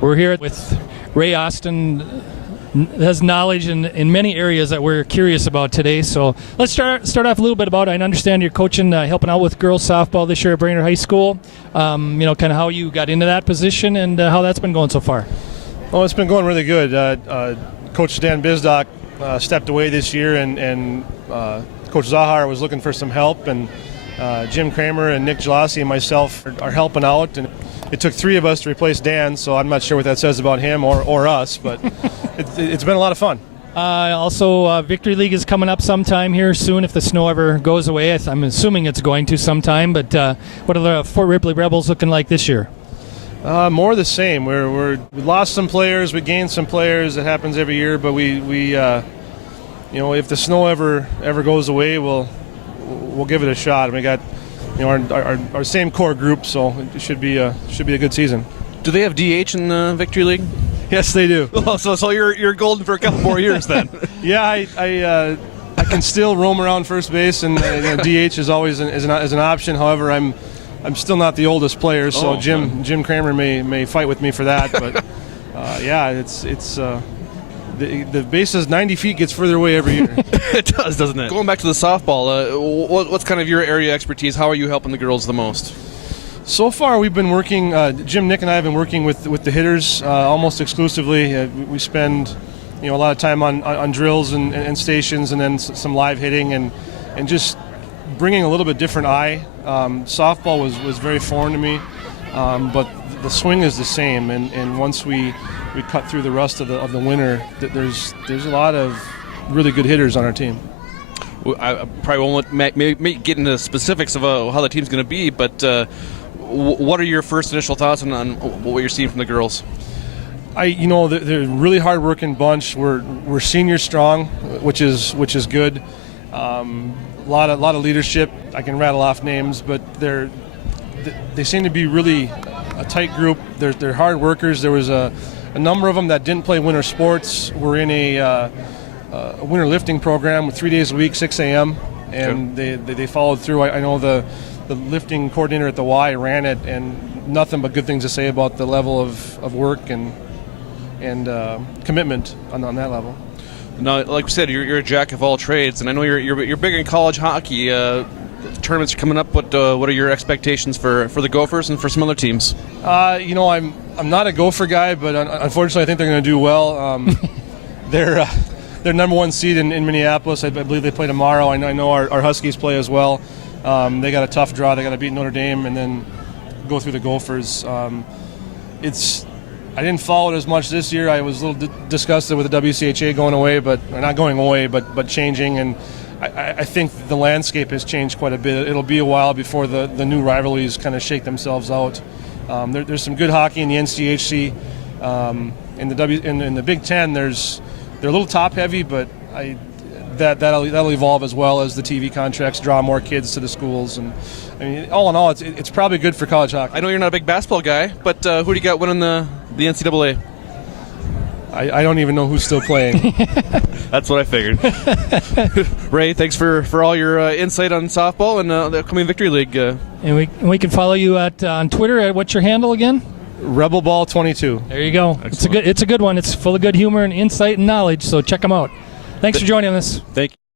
We're here with Ray Austin. Has knowledge in many areas that we're curious about today. So let's start off a little bit about, I understand you're coaching, helping out with girls softball this year at Brainerd High School. Kind of how you got into that position and how that's been going so far. Well, it's been going really good. Coach Dan Bisdock stepped away this year, and Coach Zahar was looking for some help, and Jim Kramer and Nick Gelasi and myself are helping out. And it took three of us to replace Dan, so I'm not sure what that says about him or us, but it's been a lot of fun. Also, Victory League is coming up sometime here soon if the snow ever goes away. I'm assuming it's going to sometime, but what are the Fort Ripley Rebels looking like this year? More the same. We lost some players, we gained some players. It happens every year, but we if the snow ever goes away, we'll give it a shot. We got our same core group, so it should be a good season. Do they have DH in the Victory League? Yes, they do. So you're golden for a couple more years then. Yeah, I can still roam around first base, and DH is always an option. However, I'm still not the oldest player, so Jim Kramer may fight with me for that. But it's the base is 90 feet, gets further away every year. It does, doesn't it? Going back to the softball, what's kind of your area expertise? How are you helping the girls the most? So far, we've been working. Jim, Nick, and I have been working with the hitters almost exclusively. We spend a lot of time on drills and stations, and then some live hitting, and just bringing a little bit different eye. Softball was very foreign to me, but the swing is the same. And once we cut through the rust of the winter, there's a lot of really good hitters on our team. Well, I probably won't maybe get into specifics of how the team's going to be, but what are your first initial thoughts on what you're seeing from the girls? They're a really hard-working bunch. We're senior strong, which is good. A lot of leadership. I can rattle off names, but they seem to be really a tight group. They're hard workers. There was a number of them that didn't play winter sports. We're in a winter lifting program with 3 days a week, 6 a.m., and they followed through. I know the lifting coordinator at the Y ran it, and nothing but good things to say about the level of work and commitment on that level. Now, like we said, you're a jack of all trades, and I know you're big in college hockey. Tournaments are coming up. What are your expectations for the Gophers and for some other teams? I'm not a Gopher guy, but unfortunately, I think they're going to do well. They're number one seed in Minneapolis. I believe they play tomorrow. I know our Huskies play as well. They got a tough draw. They got to beat Notre Dame and then go through the Gophers. I didn't follow it as much this year. I was a little disgusted with the WCHA going away, but not going away, but changing. And I think the landscape has changed quite a bit. It'll be a while before the new rivalries kind of shake themselves out. There's some good hockey in the NCHC. In the Big Ten, they're a little top heavy, but that'll evolve as well as the TV contracts draw more kids to the schools. And I mean, all in all, it's probably good for college hockey. I know you're not a big basketball guy, but who do you got winning the NCAA? I don't even know who's still playing. That's what I figured. Ray, thanks for all your insight on softball and the upcoming Victory League. And we can follow you on Twitter. What's your handle again? Rebel Ball 22. There you go. Excellent. It's a good one. It's full of good humor and insight and knowledge. So check them out. Thanks for joining us. Thank you.